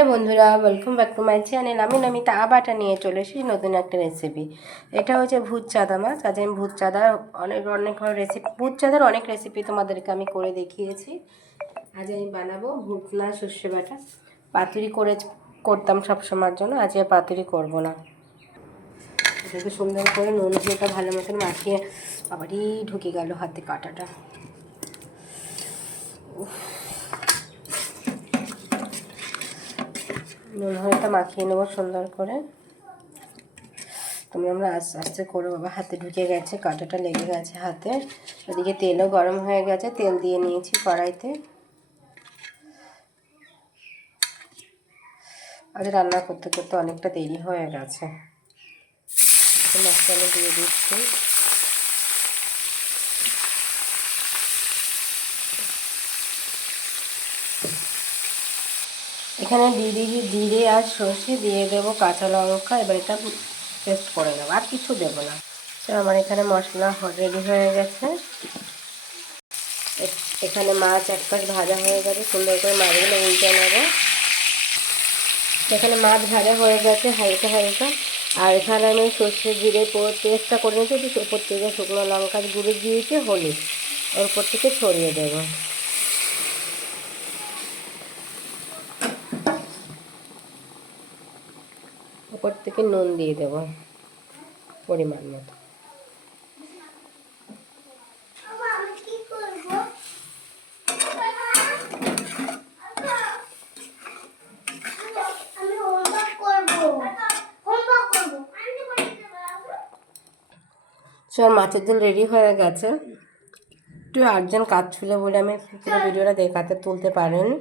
Hello বন্ধুরা, welcome back to my channel. আমি নমিতা আবারটা নিয়ে চলে এসেছি নতুন একটা রেসিপি। এটা হচ্ছে ভূত চাঁদা মাছ। আজ আমি ভূত চাঁদা অনেক রেসিপি, ভূত চাঁদার অনেক রেসিপি তোমাদেরকে আমি করে দেখিয়েছি। আজ আমি বানাবো ভূতনা সর্ষে বাটা। পাতুরি করতাম সবসময়ের জন্য, আজ আর পাতুরি করবো না। এটাকে সুন্দর করে নুন দিয়েটা ভালো মতন মাখিয়ে, আবারই ঢুকে গেল হাতে কাঁটাটা। নুন হলুদটা মাখিয়ে নেবো সুন্দর করে। আমরা আস্তে আস্তে করে বাবা, হাতে ঢুকে গেছে, কাঁটাটা লেগে গেছে হাতে। ওদিকে তেলও গরম হয়ে গেছে, তেল দিয়ে নিয়েছি কড়াইতে। আজ রান্না করতে করতে অনেকটা দেরি হয়ে গেছে। মশলা দিয়ে দিচ্ছি। এখানে দিয়ে দিয়েছি জিরে আর সর্ষে, দিয়ে দেবো কাঁচা লঙ্কা। এবার এটা পেস্ট করে নেবো, আর কিছু দেবো না। তো আমার এখানে মশলা রেডি হয়ে গেছে। এখানে মাছ এক পাশ ভাজা হয়ে গেছে, সুন্দর করে মাছগুলো উল্টে নেবো। এখানে মাছ ভাজা হয়ে গেছে হালকা হালকা। আর এখানে আমি সর্ষে জিরে পেস্টটা করে নিয়েছি, ওপর থেকে শুকনো লঙ্কার গুঁড়ো দিয়েছি, হলুদ ওর উপর থেকে ছড়িয়ে দেবো। উপর থেকে নুন দিয়ে দেবো পরিমাণ মতো। মাছের ঝোল রেডি হয়ে গেছে। একটু আর্জেন্ট কাজ ছিল বলে আমি পুরো ভিডিওটা দেখাতে তুলতে পারিনি।